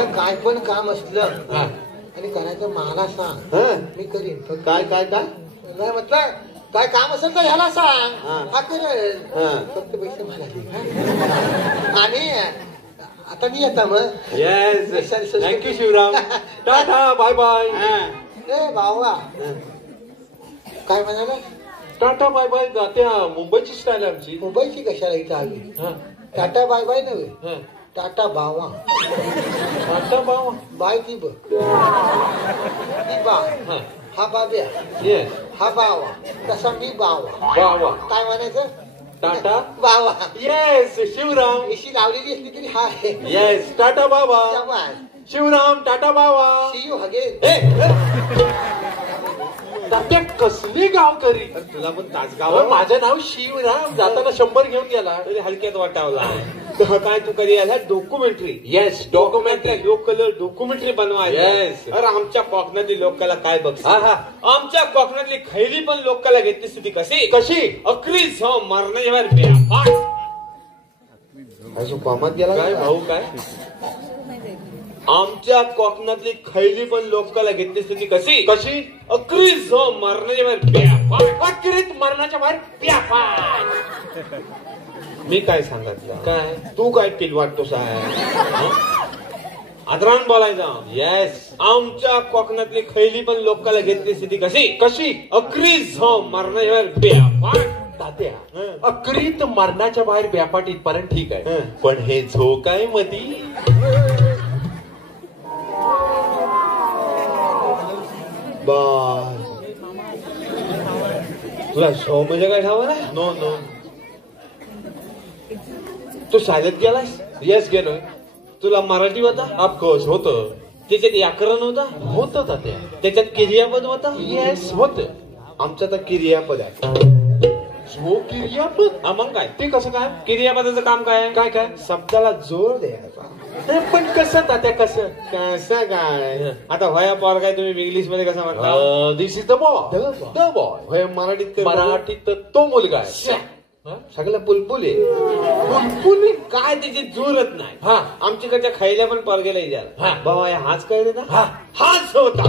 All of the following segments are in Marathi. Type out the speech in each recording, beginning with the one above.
तुझं काय पण काम असलं आणि करायचं मला सांग, मी करीन. काय काय काय नाही म्हटलं काय काम असेल तर ह्याला सांग, हा करेल. फक्त पैसे मला दे. आणि आता मी येता मग. Yes thank you Shivram. Tata bye bye. ए बाबा काय म्हणाला? Tata bye bye. त्या मुंबईची स्टाईल आमची. मुंबईची कशाला इथं आली? टाटा बाय बाय नव्हे, टाटा बावा. टाटा बावा बाय ती बघ, ती बा. हा बाब्या, येस हा बावा. तसा मी बावा. बावा काय म्हणायचं? टाटा बावा. येस शिवराम. एशी लावलेली असली तरी हा आहे. येस टाटा बाबा. शिवराम टाटा बाबा. C you again. तात्या कसली गावकरी. तुला पण तासगाव. माझं नाव शिवराम. जाताना 100 घेऊन गेला तरी हलक्यात वाटावला. काय तू कधी आला? Documentary. Yes documentary. Local documentary बनवायला. येस. अरे आमच्या कोकणातली लोकाला काय बघ. आमच्या कोकणातली खैरी पण लोकाला घेतली स्थिती कशी कशी अक्रीच हो मरण्याच्या बाहेर. अजून कामात गेला काय भाऊ? काय आमच्या कोकणातली खैली पण लोकाला घेतली स्थिती कशी कशी अक्रीच हो मरणाच्या बाहेर. अक्रीत मरणाच्या बाहेर प्यापाय. मी काय सांगितलं? काय तू काय टील वाटतोस? आदरान बोलायचा. येस. आमच्या कोकणातली खैली पण लोकाला घेतली स्थिती कशी कशी अक्रीच हो मरणाच्या बाहेर प्यापाय. तात्या अक्रीत मरणाच्या बाहेर व्यापाट इथपर्यंत ठीक आहे, पण हे झो काय मधी. तुला शो म्हणजे काय ठाव ना? No no. तू शाळेत गेलास? येस गेलोय. तुला मराठी होता? ऑफकोर्स होत. त्याच्यात व्याकरण होता? होत. त्याच्यात क्रियापद होता? येस होत. आमचं तर क्रियापद आहे. हो क्रियापद. मग काय ते कसं काय? क्रियापदाचं काम काय? काय काय? शब्दाला जोर द्यायचा. पण कसं तात्या? कसं कसं काय? आता होया पॉर काय तुम्ही इंग्लिश मध्ये कसं म्हणता? This is the boy. The boy. होय मराठीत तो मुलगा सगळं बुलबुले. बुलबुले काय त्याची जोरत नाही. आमच्याकडच्या खैल्या पण पोरगेला विचार बाबा हाच कळले ना? हाच होता.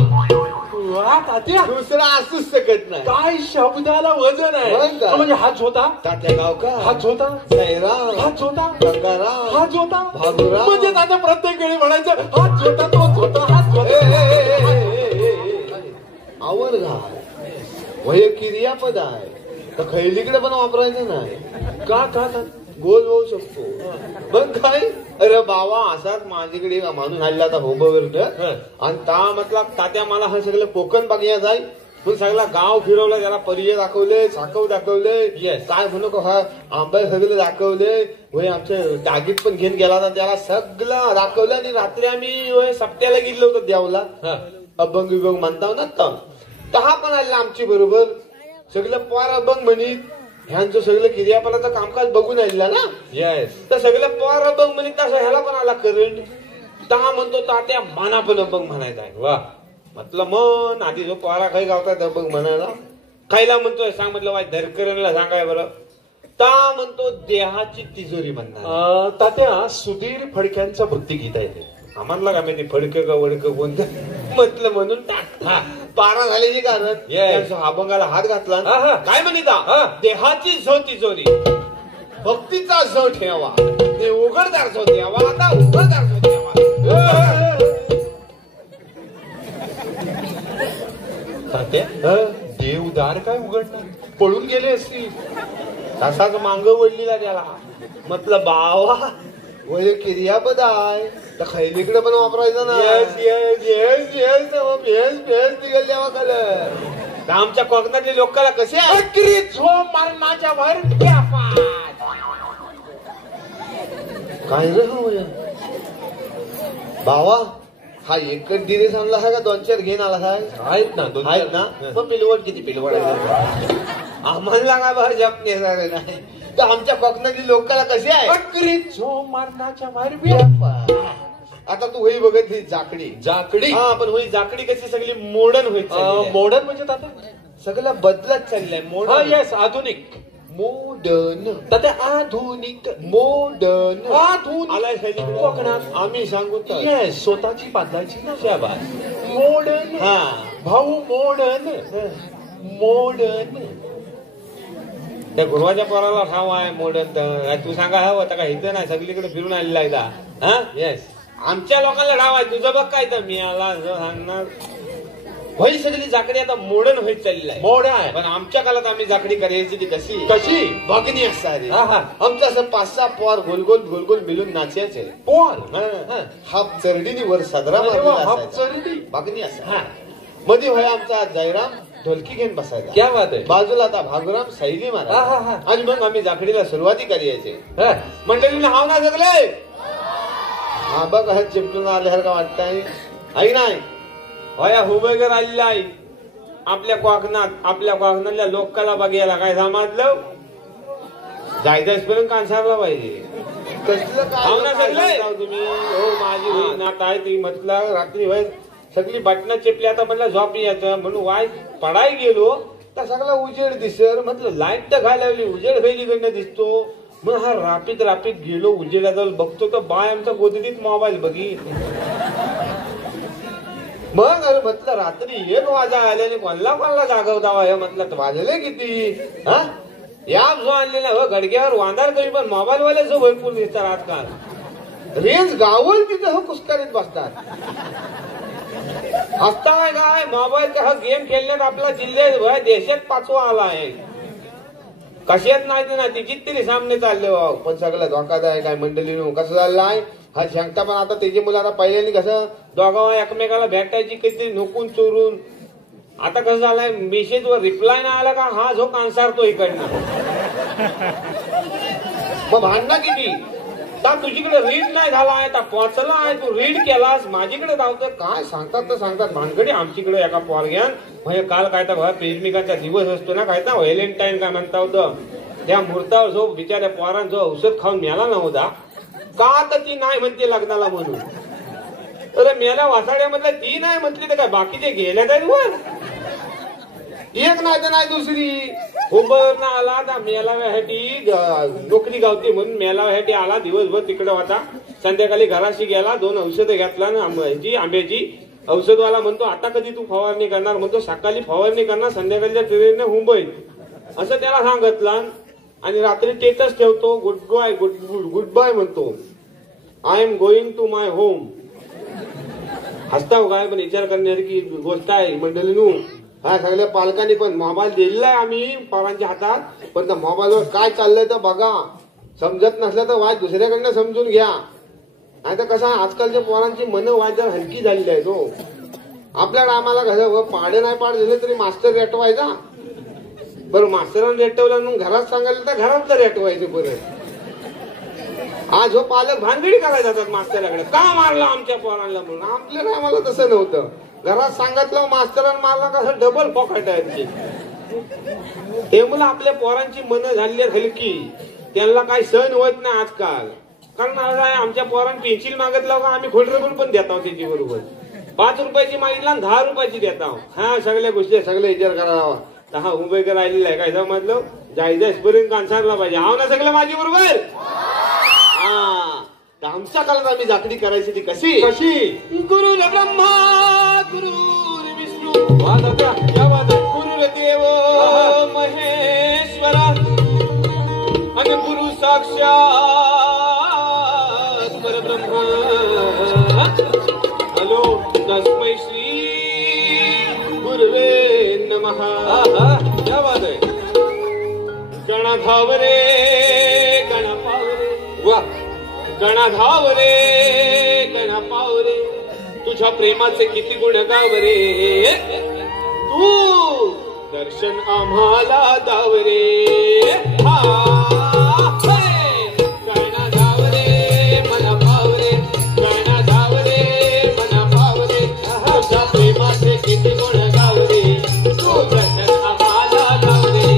तात्या दुसरा असूच शकत नाही. काय शब्दाला वजन आहे. म्हणजे हाच होता. तात्या गाव का हाच होता. जयराम हाच होता. गंगाराम हाच होता. भागुराम म्हणजे तात्या प्रत्येक वेळी म्हणायचं हाच होता, तोच होता, हाच होता. आवर घाल. वय क्रियापद आहे तर खैलीकडे पण वापरायचं नाही. का का गोल होऊ शकतो. मग काय? अरे बाबा असाच माझ्याकडे माणूस हल्ला आता होबवर आणि ता म्हटला तात्या मला हा सगळं कोकण बघया जाईल. पण सगळा गाव फिरवला, त्याला परिचय दाखवले, साखव दाखवले. येस. काय म्हणू का हा आंबे सगळे दाखवले. होय आमच्या टागीत पण घेऊन गेला होता, त्याला सगळं दाखवलं. आणि रात्री आम्ही सप्त्याला गेलो होतो देवला. अभंग विभंग म्हणताव ना तहा पण आला आमची बरोबर. सगळं पोर अभंग म्हणित. ह्यांचं सगळं क्रियापदाचं कामकाज बघून आलेला ना. येस. तर सगळं पोर अभंग म्हणित तसं ह्याला पण आला करंट. तहा म्हणतो तात्या माना पण अभंग म्हणायचा आहे. वा म्हटलं मन आधी जो पोरा काही गावतात अभंग म्हणायला. खायला म्हणतोय सांग. म्हटलं वाय धरकरणला सांगाय बरं. ता म्हणतो देहाची तिजोरी म्हणणार. तात्या सुधीर फडक्यांचं भक्तिगीत आहे ते. आम्हाला का माहिती फडकं का वडकं कोणतं म्हटलं म्हणून टाक. पारा झालेली कारण अभंगाला हात घातला. काय म्हणता? देहाची झो तिजोरी भक्तीचा झो ठेवा. ते उघडदार झो द्यावा. आता उघडदार झो द्यावा. देवदार काय उघडणार? पळून गेले असतील. तसाच मांग वडलीला त्याला. म्हटलं बावा वय क्रियापद आहे तर खैलीकडे पण वापरायचं ना. येस येस येस येस भेस भेस निघेल तेव्हा खालं. आमच्या कोकणातल्या लोकांना कसे मरणाच्या बाहेर काय रे बावा. हा एकच दिरेस आणला आहे का 2-4 घेऊन आला आहे? आहेत ना. मग पिलवड किती पिलवड आहे आम्हाला काय बा जप नेणार नाही. तर आमच्या कोकणातली लोकांना कशी आहे मरणाच्या बाहेर. आता तू होई बघत जाकडी. जाकडी पण होई जाकडी कशी सगळी मॉडर्न होईल. मॉडर्न म्हणजे आता सगळं बदलत चाललंय. मॉडर्न येस आधुनिक. मॉडर्न. तर ते आधुनिक. मॉडर्न. आधुनिक. आलाय कोकणात आम्ही सांगू तर येस, स्वतःची बदलायची ना शाबास. मॉडर्न. हा भाऊ मॉडर्न. मॉडर्न. त्या गुरुवाच्या पोराला ठाव आहे मॉडर्न. तर तू सांगा हवं आता का इथं नाही, सगळीकडे फिरून आलेला आहे. हा येस, आमच्या लोकांना ठाव आहे. तुझं बघ काय तर मी आला सांगणार भाई सगळी जाकडी आता मॉडर्न होत चालली आहे. मॉडर्न आहे. पण आमच्या काळात आम्ही जाकडी करायची ती कशी कशी बघणी असणारी. हा, हा. आमचं असं 5-6 पोर गोलगोल गोलगोल मिळून नाचायचे. पोर. हाफ चरडीनी वर सदरा अरे वा, मारलेला हाफ असायचा. चरडी. बघणी असा. हा, मध्ये होय आमचा जयराम ढोलकी घेऊन बसायचा. क्या बात आहे. बाजूला आता भागुराम सैली हा, मारा. हा, हा. आणि मग आम्ही जाकडीला सुरुवाती करायचे. हा. मंडळीने हाव ना सगळे. हा बघ हा चिमटून आल्यासारखं वाटतंय. आई नाही होया हुबेगर आलेला आहे आपल्या कोकणातल्या लोकाला बघायला काय समजलं जायचं कांसारला पाहिजे. कसलं हाव ना काय सगळे. सांगताव तुम्ही. हो माझी होई नात आहे ती म्हटलं रात्री होय सगळी बटणं चिपली आता म्हटलं झोप यायचं म्हणून वाय पडाय गेलो तर सगळा उजेड दिसर म्हटलं लाईट तर घालावली लावली उजेड वेलीकडनं दिसतो. मग हा रापीत गेलो उजेडाजवळ बघतो तर बाय आमचा गोदडीत मोबाईल बघी. मग अरे म्हटलं रात्री 1 वाजा आल्याने कोणाला जागवतावा हे म्हटलं वाजले किती. हा या जो आणलेला हो गडग्यावर वांदार कमी पण मोबाईल वाले जो भरपूर दिसतात आजकाल. रेंज गावल तिथं हो कुस्करीत बसतात. हसताय काय मोबाईलचा हा गेम खेळण्यात आपला जिल्ह्यात देशात 5वा आला आहे. कशात नाही ना तिचीच तरी सामने चालले. पण सगळं धोकादायक आहे मंडळीनो. कसं झालंय हा शंका पण आता त्याची मुलं आता पहिल्यांदा कसं दोघांना एकमेकाला भेटायची काहीतरी नोकून चोरून. आता कसं झालंय मेसेजवर रिप्लाय नाही आला का हा जो कांसारतो इकडनं. मग भांडणं किती. तर तुझीकडे रीड नाही झाला आहे तर पोचला आहे तू रीड केलास माझीकडे धावतोय काय सांगतात तर सांगतात भानगडी. आमच्याकडे एका पोरग्यान म्हणजे काल काय तर प्रेमिकांचा दिवस असतो ना काय तर व्हॅलेंटाईन काय म्हणता होतं त्या मुहूर्तावर जो बिचाऱ्या पोरान जो औषध खाऊन मेला नव्हता का तर ती नाही म्हणते लग्नाला म्हणून. तर मेला वासाड्यामधल्या ती नाही म्हटली तर काय बाकीचे गेल्या काय वर एक नाही तर नाही दुसरी. उबर ना आला आता मेलाव्यासाठी नोकरी गावती म्हणून मेलाव्यासाठी आला दिवसभर तिकडे होता. संध्याकाळी घराशी गेला 2 औषधं घेतला ना आंब्याची. औषधवाला म्हणतो आता कधी तू फवारणी करणार म्हणतो सकाळी फवारणी करणार संध्याकाळच्या ट्रेनने मुंबईत असं त्याला सांगितलं. आणि रात्री स्टेटस ठेवतो गुड बाय म्हणतो I am going to my home. हसता काय पण विचार करण्यासारखी गोष्ट आहे मंडळीनू. हा सगळ्या पालकांनी पण मोबाईल दिलेला आहे आम्ही पोरांच्या हातात पण त्या मोबाईलवर काय चाललंय तर बघा. समजत नसलं तर वाय दुसऱ्याकडनं समजून घ्या. नाही तर कसं आजकालच्या पोरांची मनं वाय हलकी झालेली आहे. तो आपल्या टायमाला कसं पाडे नाही पाड झाले तरी मास्टर रेटवायचा. बरं मास्तरांनी रेटवलं मग घरात सांगायला तर घरात तर रेटवायचं परत. आज हो पालक भानगडी करायला जातात मास्तराकडे का मारला आमच्या पोरांना म्हणून. आपल्या टायमाला तसं नव्हतं. घरात सांगितलं मास्तरांना मारला कसं डबल पॉकेट आहे. ते मुलं आपल्या पोरांची मनं झाली हलकी त्यांना काही सहन होत नाही आजकाल. कारण आमच्या पोरांनी पेन्सिल मागितलं का आम्ही खोडरेबल पण देत आहोत त्याची बरोबर. 5 रुपयाची मागितला 10 रुपयाची देत आहोत. हा सगळ्या गोष्टी सगळे विचार करायला हवा. हा उभेकर राहिलेला आहे काय समजलं जायचं कांसारला पाहिजे. हाव ना सगळं माझी बरोबर. हा आमच्या काळात आम्ही जाकडी करायची ती कशी गुरु ब्रह्मा गुरु विष्णू गुरु देव महेश्वरा आणि गुरु साक्षात परब्रह्मा. हॅलो तस्मै श्री गुरुवे नमः. क्या बात आहे. गणधाव रे गणपाव रे वा गणधाव रे गणपाव रे तुझ्या प्रेमाचे किती गुण गाव रे. तू दर्शन आम्हाला दाव रे. गणधाव रे मन पाव रे गणधाव रे मन पाव रे तुझ्या प्रेमाचे किती गुण गाव रे. तू दर्शन आम्हाला दाव रे.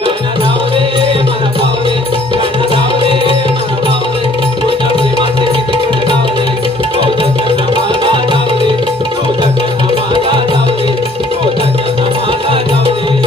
गणधाव रे मन पाव रे गणधाव रे मन पाव रे तुझ्या प्रेमाचे किती गुण गाव रे. तू दर्शन आम्हाला दाव रे. तू दर्शन आम्हाला दाव रे. तू दर्शन आम्हाला दाव रे.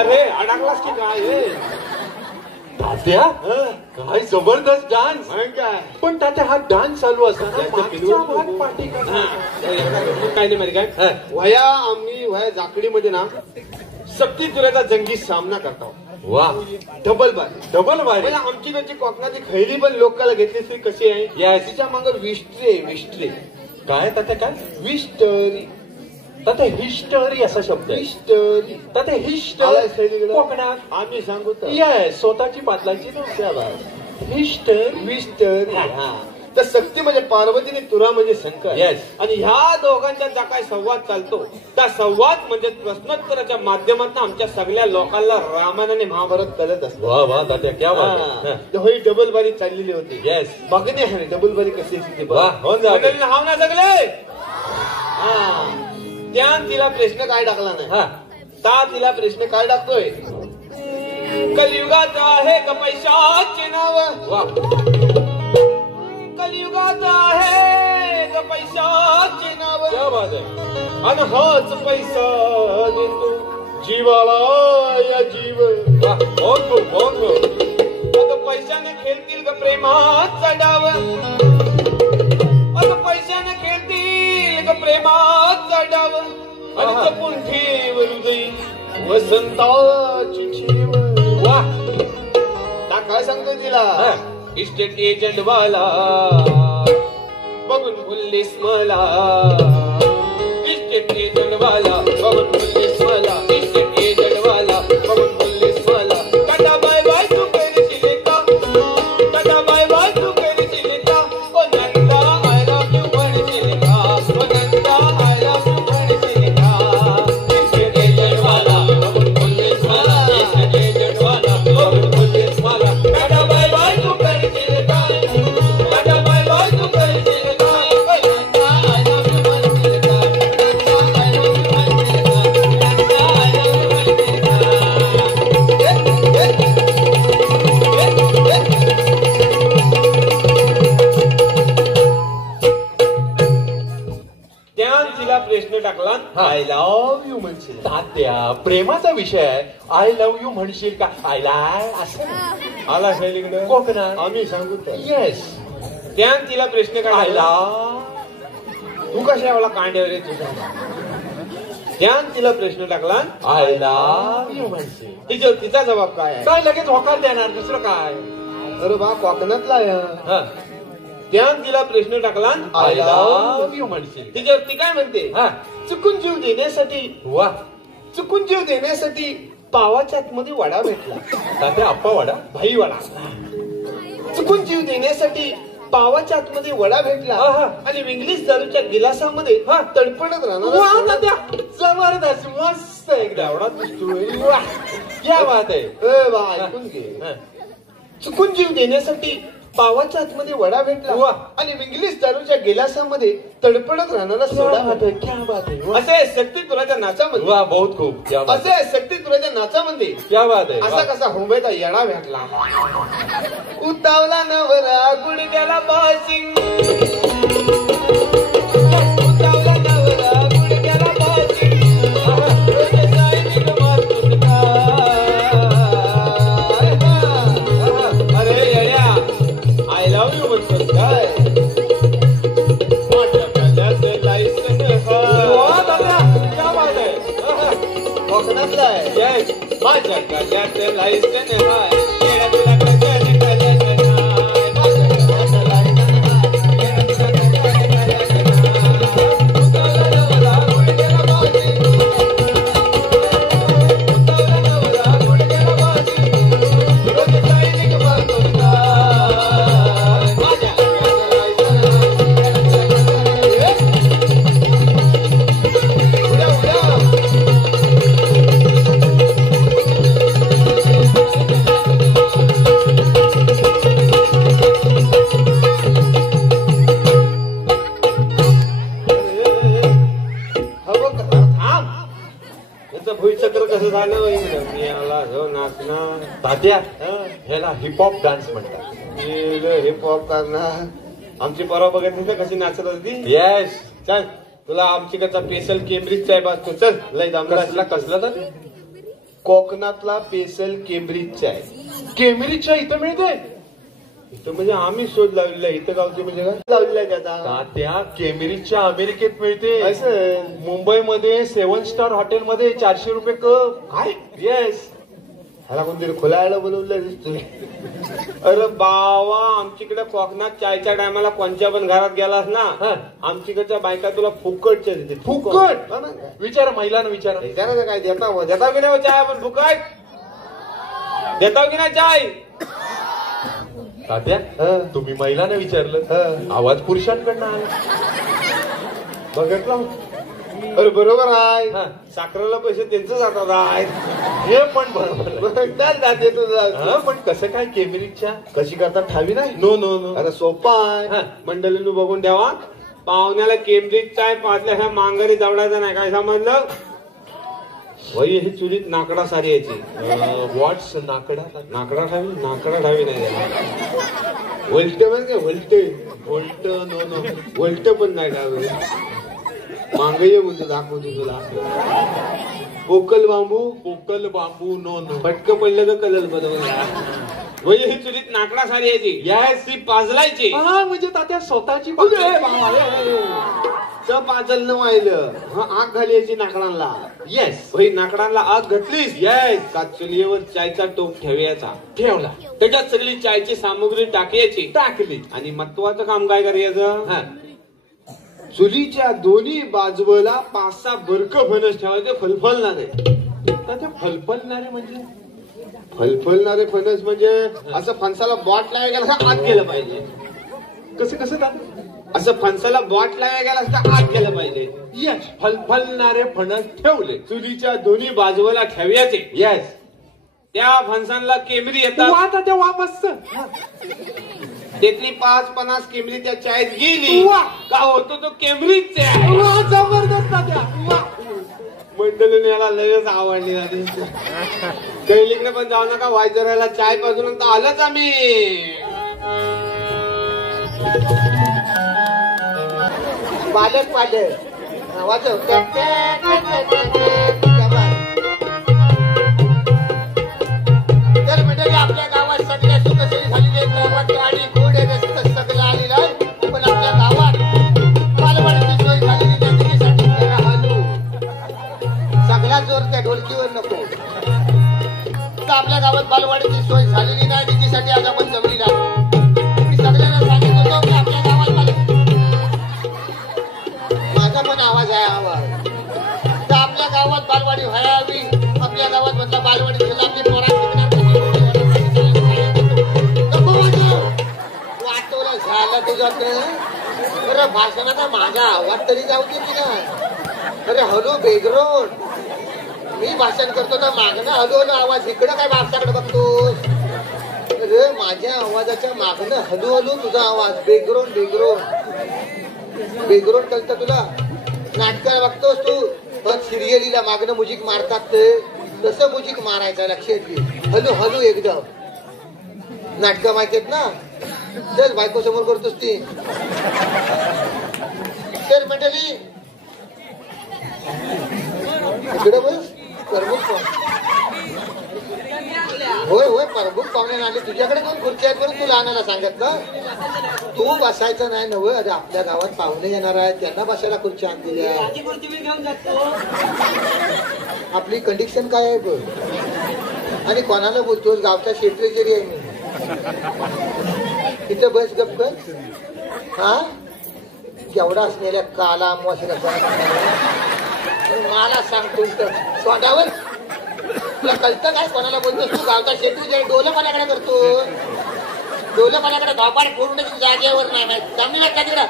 अरे अडकलास की काय हे? तात्या काय जबरदस्त डान्स. काय पण तात्या हा डान्स चालू असताना त्याचं मागचा पिलू- भाग पाठी का? काय नाही माहिती काय वया आम्ही वया जाकडीमध्ये ना सक्ती तुऱ्याचा जंगी सामना करतो. वा डबल बार डबल बारी. म्हणजे आमची कडची कोकणाची खैरी पण लोकांना घेतली तरी कशी आहे Yes. तिच्या मागे विस्ट्रे काय तात्या काय विस्टरी तात्या हिस्टरी असा शब्द आहे. विस्टरी तात्या आलाय हिस्टरी शैलीकडं? कोकणात आम्ही सांगू तर येस स्वतःची पातळाची नव्हत्या हिस्टरी. विस्टरी हा. तर सक्ती म्हणजे पार्वतीने तुरा म्हणजे शंकर. Yes. आणि ह्या दोघांचा ज्या काय संवाद चालतो त्या संवाद म्हणजे प्रश्नोत्तराच्या माध्यमातून आमच्या सगळ्या लोकांना रामायण आणि महाभारत कळत असतो. वा वा तात्या क्या बात आहे. हा. तर होई डबल बारी चाललेली होती. येस बघणे आहे डबल बारी कशी असते वा, हो ना. हाव ना सगळे. हा. त्या तिला प्रश्न काय टाकला नाही. हा ता तिला प्रश्न काय टाकतोय कलियुगात आहे का पैशाचे नाव. वा कलियुगात आहे का पैशाचे नाव. क्या बात आहे. अन हाच पैसा देतो जीवाला या जीव. वा बहुत खूप बहुत खूप. अगं पैशाने खेळतील का प्रेमाचा डाव. अगं पैशाने खेळतील का प्रेमाचा डाव. आणि आहा. जपून ठेव हृदयी वसंताची ठेव. वा ता काय सांगतो तिला हा. इस्टेट एजंट वाला बघून बोललीस मला. इस्टेट एजंट वाला बघून बोललीस मला. इस्टेट एजंट वाला बघून बोललीस मला. टाटा बाय बाय तू करशील का. टाटा बाय बाय तू करशील का. ओ नंदा आय लव्ह यू म्हणशील का. ओ नंदा आय लव्ह यू म्हणशील का. इस्टेट एजंट वाला बघून बोललीस मला. इस्टेट एजंट वाला बघून बोललीस मला. टाटा बाय बाय तू करशील का. टाटा बाय बाय तू करशील का. ओ नंदा आय लव्ह यू म्हणशील का. नंदा आय लव्ह यू म्हणशील का. नंदा आय लव्ह यू म्हणशील का. त्या तिला प्रश्न टाकला हा. आय लव्ह यू म्हणशील. तात्या प्रेमाचा विषय आहे. आय लव्ह यू म्हणशील का आय लाय असं नाही. आला शैलीकडे कोकणात आम्ही सांगू तर येस त्या तिला प्रश्न आय काढला ला तू कशा यावला कांड्यावर आहे तुझ्या. त्या तिला प्रश्न टाकला आय लव्ह यू म्हणशील. तिचा जबाब काय आहे. काय लगेच होकार देणार दुसरं काय. अरे बा कोकणातला आहे. हा. त्या तिला प्रश्न टाकला आय लव्ह यू म्हणशील. तिच्यावर ती काय म्हणते हा चुकून जीव देण्यासाठी वा चुकून जीव देण्यासाठी पावाच्या आतमध्ये वडा भेटला. तात्या आप्पा वाडा. भाई वडा. चुकून जीव देण्यासाठी पावाच्या आतमध्ये वडा भेटला. आहा. आणि इंग्लिश दारूच्या गिलासामध्ये तडफडत वा राहणार. तात्या जबरदस्त मस्त एकदा एवढा दिसतोय. वा क्या बात आहे. ए बा ऐकून घे. हा. चुकून जीव देण्यासाठी पावाच्या आतमध्ये वडा भेटला. वा. आणि इंग्लिश दारूच्या गिलासामध्ये तडफडत राहणारा क्या सोडा बात भेटला. आहे क्या बात आहे. वा. असे सक्ती तुराच्या नाचामध्ये वा बहुत खूप क्या बात असे सक्ती तुराच्या नाचामध्ये क्या बात आहे. असा वा. कसा होंबेचा येडा भेटला. उतावला नवरा गुडघ्याला बाशिंग. उतावला नवरा गुडघ्याला बाशिंग. रोज सायनिक मारतोस काय. अरे येड्या आय लव्ह यू म्हणतोस काय. माझ्या गळ्यात लायसन वा तात्या क्या बात आहे. कोकणातला आहे. येस माझ्या गळ्यात लायसन हाय. येड्या तुला कशाने कळलं नाही. माझ्या गळ्यात लायसन हाय. येड्या तुला कशाने कळलं नाही. उतावला नवरा गुडघ्याला बाशिंग. उतावला नवरा गुडघ्याला बाशिंग. रोज सायनिक मारतोस काय. माझ्या गळ्यात लायसन हाय. उड्या उड्या. याचं भुईचक्र कसं झालं मी आला हो नाचणार. तात्या ह्याला हिपहॉप डान्स म्हणतात. हिप हॉप करणार. आमची परवा बघत नाही का कशी नाचत होती. येस चल तुला आमची कसा स्पेशल केम्ब्रिजचा आहे बस तू चल लय कसला दमला. कसला तर कोकणातला पेसल केम्ब्रिज चाय. केम्ब्रिज चाय इथं मिळते? इथं म्हणजे आम्ही शोध लावलेला आहे. इथं गावचे म्हणजे काय लावलेला आहे त्याचा. त्या केम्ब्रिजच्या अमेरिकेत मिळते. असं मुंबईमध्ये 7 स्टार हॉटेलमध्ये 400 रुपये कप. काय? येस. ह्याला कोणतरी खोलायला बोलवलं दिसतोय. अरे बावा, आमच्याकडे कोकणात चायच्या टायमाला कोणत्या पण घरात गेलास ना, आमच्याकडच्या बायका तुला फुकटच्या देते. फुकट? विचारा महिलांना, विचारा. विचारायचं काय, देता की नाही चाय आपण फुकट? देता की नाही चाय? तात्या, तुम्ही महिलांना विचारलं, आवाज पुरुषांकडनं आला. बघितलं? अरे बरोबर आहे. साखरेला पैसे त्यांचं जातात आहेत. हे पण बरोबर जाते तुझं. पण कसं काय केम्ब्रिजच्या? कशी करतात ठावी नाही. No no no. अरे सोपा आहे. मंडळीनं बघून द्यावा. पाहुण्याला केम्ब्रिज चाय पाजल्या ह्या मांगरी दवडायचा नाही. काय समजलं? वही ही चुलीत नाकडा सारी यायची. वॉट्स नाकडा? नाकडा ठावी नाही द्यायला. वलटे म्हणजे वलट नो नो. वलट पण नाही ठावी. मांगई म्हणतो, दाखवतो तुला. पोकल बांबू नो नो. फटकं पडलं तर कलर बरोबर. वही ही चुलीत नाकडा सारी यायची. यास ती पाजलायची. म्हणजे तात्या स्वतःची पाजल न व्हायलं. आग घाली यायची नाकडांना. येस. वही नाकडांना आग घातलीस. येस. का चुलीवर चायचा टोप ठेवायचा. ठेवला. त्याच्यात सगळी चायची सामुग्री टाकली. आणि महत्वाचं काम काय करायचं? चुलीच्या दोन्ही बाजूला 5-6 बरक फणस ठेवायचे. फलफलणारे. तात्या फलफलणारे म्हणजे? फलफलणारे फणस म्हणजे असं फणसाला बॉट लावायला गेला आत गेलं पाहिजे. कसं तात्या? असं फणसाला बॉट लावायला गेला असता आत गेलं पाहिजे. यस. फलफलणारे फणस ठेवले. चुलीच्या दोन्ही बाजूला ठेवायचे. येस. त्या फणसांना केमरी येतात. तात्या वा मस्त. त्यातली 5-50 केमरी त्या चायत गेली का होतो तो केमरीच चाय. जबरदस्त तात्या. मंडळीने याला लयच आवडली जाते. कैलिकडे पण जाऊ नका. वायजरायला चाय पाजून तर आलंच आम्ही. पालक वाजव. तर मंडळी, आपल्या गावात सगळ्या सुखसोयी झालेली आहेत. गावात गाडी घोडे रस्ते सगळं आलेलं आहे. पण आपल्या गावात बालवाडीची सोय झालेली नाही. त्याच्यासाठी जरा हलू. सगळा जोर त्या ढोलकीवर नको. तर आपल्या गावात बालवाडीची सोय झालेली नाही. त्याच्यासाठी आज आपण जमलेला आहे. मी सगळ्यांना सांगित होतो की आपल्या गावात माझा पण आवाज आहे. आवाज तर आपल्या गावात बालवाडी व्हावी. आपल्या गावात म्हटलं बालवाडी झाला. आपली पोरा वाटवलं झालं तुझ्याकडे. अरे भाषणाचा माझा आवाज तरी जाऊ दे की ना. अरे हॅलो बेग्राऊंड. मी भाषण करतो ना, मागणं हलू आवाज. इकडं काय बापसाकडे बघतोस? अरे माझ्या आवाजाच्या मागणं हलू तुझा आवाज. बेग्राऊंड कळतं तुला? नाटकाला बघतोस तू? पण सिरियलीला मागणं म्युझिक मारतात ते तसं म्युझिक मारायचं. लक्षात घे. हलू एकदम. नाटकं माहिती आहेत ना? चल बायको समोर करतोस ती. तर मंडळी इकडे बस. होय प्रमुख पाहुणे आले. तुझ्याकडे 2 खुर्च्या आहेत म्हणून तुला आणायला सांगितलं. तू बसायचं नाही नव. अरे आपल्या गावात पाहुणे येणार आहेत. त्यांना बसायला खुर्च्या आणलेल्या. आपली कंडिशन काय आहे बघ. आणि कोणाला बोलतोस? गावचा सेक्रेटरी आहे मी. तिथं बस गपकर. हा केवढा असलेल्या काला अमवाशीला मला सांगतो तोंडावर. तुला कळतं काय? कोणाला बोलतोस तू? गावचा सेक्रेटरी. डोलं कोणाकडे करतो? डोलं कोणाकडे? धापाड पूर्ण जागेवर नाही. चांगली वाटतं तिकडं.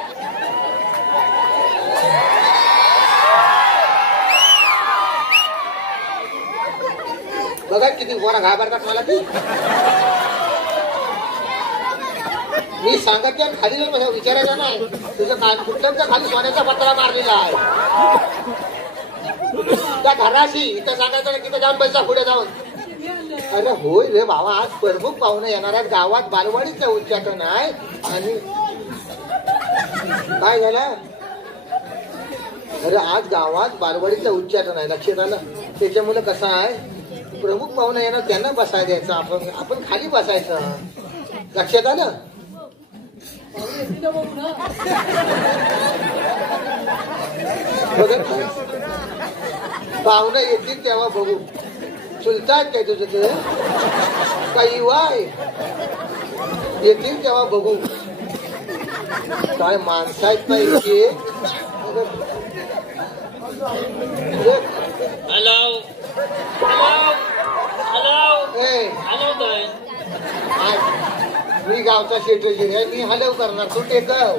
बघा किती गोरा घाबरतात मला ती. मी सांगत नाही. खाली जाऊन माझ्या विचारायचं नाही. तुझं कुठल्याचा खाली सोन्याचा पत्रा मारलेला आहे. त्या घराशी इथं सांगायचं नाही. तिथं जाऊन बसला पुढे जाऊन. अरे होय रे भावा, आज प्रमुख पाहुणे येणार आहेत. गावात बालवाडीचं उद्घाटन आहे. आणि काय झालं? अरे आज गावात बालवाडीचं उद्घाटन आहे. लक्षात आलं? त्याच्यामुळे कसं आहे, प्रमुख पाहुणे येणार त्यांना बसायला द्यायचं, आपण खाली बसायचं. लक्षात आलं? बघत नाही. पाहुणे येतील तेव्हा बघू. चुलतात काय तुझं ते काही वाय येतील तेव्हा बघू. काय माणसं आहेत ना इतके. हॅलो मी गावचा सेक्रेटरी आहे. मी हलव करणार, तू टेकव.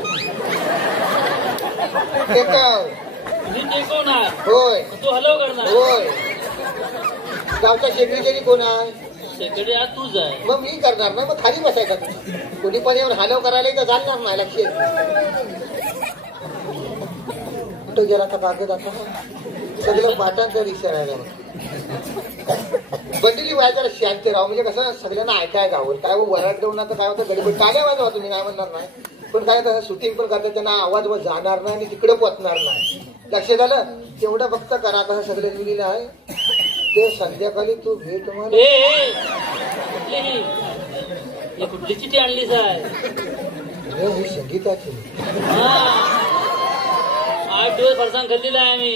होय तू हॅलो करणार. होय. गावचा सेक्रेटरी कोण आहे? सेक्रेटरी आज तूच आहे. मग मी करणार ना. मग खाली बसायचा. कोणी पण येऊन हलव करायला तर चालणार नाही. लक्षात कुठं गेला का कागद आता सगळं पाटांचा विसरायला. बंडली व्हायचा शांत राव. म्हणजे कसं सगळ्यांना ऐकाय गावं काय वरात देऊन आता काय होतं गडबड टाळ्या वाजवा तुम्ही काय म्हणणार नाही. पण काय तसं शूटिंग पण करतात त्यांना आवाज व जाणार नाही आणि तिकडे पोचणार नाही. लक्षात आलं? तेवढं फक्त करा. कसं सगळं लिहिलं आहे ते संध्याकाळी तू भेट मला. कुठली चिठी आणलीच आहे? ही संगीताची. 8 दिवस फरसाण खाल्लेला आहे आम्ही.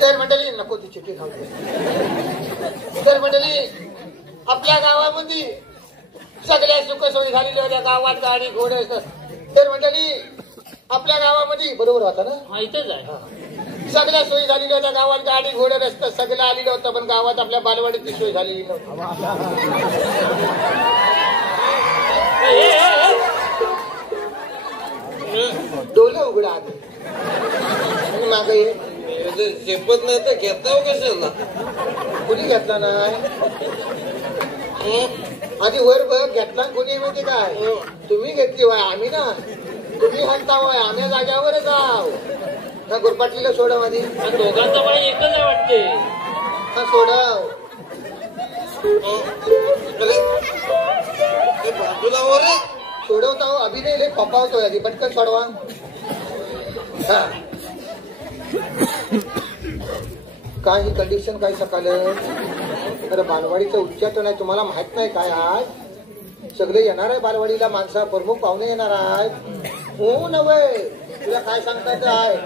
तर मंडळी नको ती चिठ्ठी खाऊ. तर मंडळी आपल्या गावामध्ये सगळ्या सुखसोयी झालेल्या होत्या. गावात गाडी घोडे असतात. तर मंडळी आपल्या गावामध्ये बरोबर होता ना? हा इथेच आहे. सगळ्या सोयी झालेल्या होत्या. गावात गाडी घोडे रस्ता सगळं आलेलं होतं. पण गावात आपल्या बालवाडीची सोय झालेली नव्हती. डोलं उघडा आधी मागे ये. झेपत नाही तर घेता कशाला? कुणी घेतला नाही. आधी वर बघ घेतला कोणी माहिती काय? तुम्ही घेतली वाय आम्ही ना. तुम्ही हाणता वाय आम्ही जाग्यावरच आहो. ना गुरपाटलीला सोडव आधी. दोघांचं वय एकच आहे वाटते. हा सोडव. बाजूला वर सोडवता हो. अभिनय लय खोपावतोय आधी. पटकन सोडवा. हा काय ही कंडिशन काय सकाळ. अरे बालवाडीचं उच्चाटन आहे. तुम्हाला माहित नाही काय आज सगळे येणार आहे बालवाडीला. माणसा प्रमुख पाहुणे येणार आहेत. हो नव्हे तुला काय सांगतायचं आहे?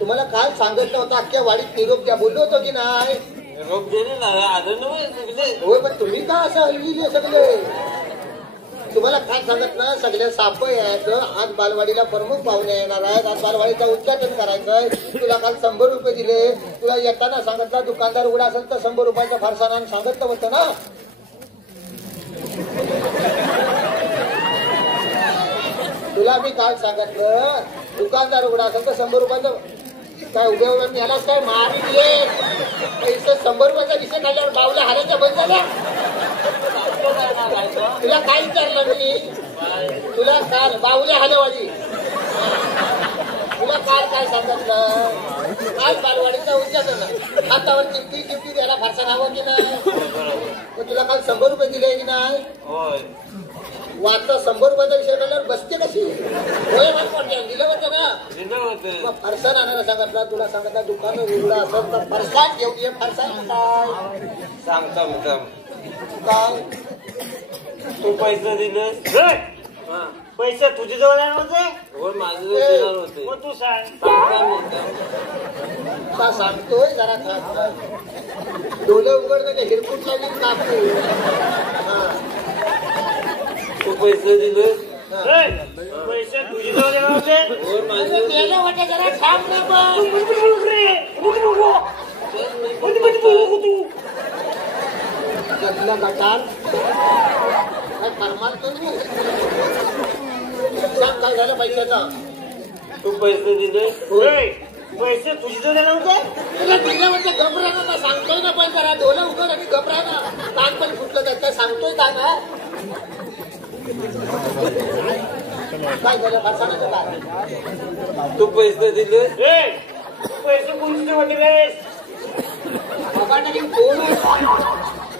तुम्हाला काल सांगत नव्हतं अख्ख्या वाडीत निरोप द्या बोललो होतो की नाही? निरोप दिले ना आलं नव्हे. होय पण तुम्ही का असं हलविले सगळे? तुम्हाला काय सांगत ना सगळ्या साप यायचं. आज बालवाडीला प्रमुख पाहुणे येणार आहेत. आज बालवाडीचं उद्घाटन करायचंय. तुला काल 100 रुपये दिले. तुला येताना सांगितलं दुकानदार उघडा असेल तर 100 रुपयाचा फारसाना सांगितलं होतं ना. तुला मी काल सांगितलं दुकानदार उघडा असेल तर 100 रुपयाचं. काय उभ्या उभ्या मी यालाच काय मारी दिले. पैसे 100 रुपयाचा विषय काढल्यावर बावल्या हारायचा बंद झाला. तुला काय विचारलं मी? तुला काल बाहुल्या हलवाडी. तुला काल काय सांगितलं? काल बालवाडीचा उच्चाटन हातावर चिमटी चिमटी द्यायला फारसा हवं की नाही? तुला काल 100 रुपये दिले की नाही? वाचता 100 रुपयाचा विषय काढल्यावर बसते कशी? होय मला दिलं होतं ना. मग फरसाण आणायला सांगितलं. तुला सांगितलं दुकान उघडा असेल तर फरसाण घेऊन ये. फरसाण काय सांगता काय तू पैसे दिले. पैसे तुझे जवळ आहे नव्हते. माझं होते. मग तू सांग. का सांगतोय जरा डोलं उघड म्हणजे हिरकूट लावली कापू. तू पैसे दिले. पैसे तुझे जवळ नव्हते. जरा थांब ना. जगला गटार काय फरमान तुम्ही सांग काय झालं पैशाचा? तू पैसे दिले. पैसे तुझे जवळ नव्हते. तुला दिलं म्हणजे घबरा ना. सांगतोय ना पण जरा डोलं उघड आणि घबरा ना. कान पण फुटलं त्याचं सांगतोय का ना? काय झालं फरसाणाचं काय? तू पैसे दिले. पैसे कोणते वडील बाबा टाकी कोण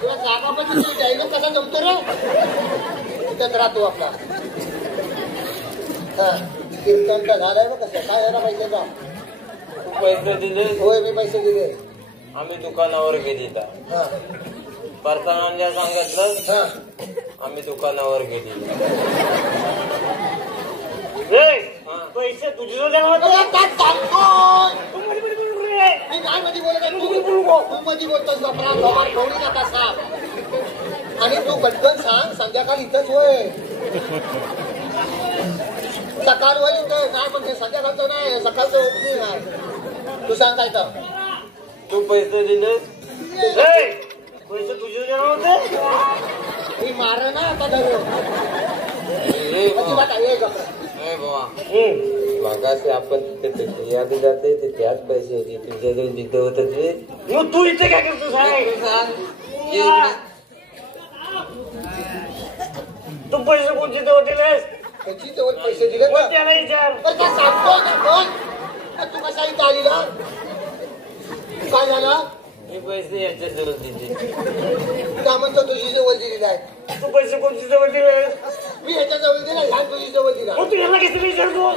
तुला जागा पण जायला कसा जमतो रे? तिथंच राहतो आपला. कीर्तन तर झालंय बघ कसं काय झालं पैशाचा. पैसे दिले होय मी पैसे दिले. आम्ही दुकानावर गेली हा परताना सांगितलं हा आम्ही दुकानावर गेली पैसे तुझे देणार अरे काय सांगतोय? तू मध्ये मध्ये बोलू रे. मी काय मध्ये बोलत आहे? तू मध्ये बोलतोस लफडा लबाड गवळी नका साप. आणि तू पटकन सांग संध्याकाळी इथंच होय. सकाळ वर इथं काय म्हणते संध्याकाळचं नाही सकाळचं ओपनिंग आहे. तू सांग काय तर तू पैसे दिले पैसे तुझे देणार होते. मी मार ना आता धरून अजिबात आहे गप्पा. मागाशी आपण तिथे याद जाते ते त्याच पैसे होते तुझ्याकडे जिथं होत ते मग तू इथे काय करतो सांग. तू पैसे कोणते होते त्याची जवळ पैसे दिले का? त्याला विचार. तर काय सांगतोय ना कोण? तू कसा इथं आलीला? काय झालं? मी पैसे याच्या जवळ दिले का म्हणतो तुझी जवळ दिलेला आहे? तू पैसे कोणते जवळ दिले. मी ह्याच्या जवळ दिला ह्या तुझी जवळ दिला. मग तू याला किती विचारतो.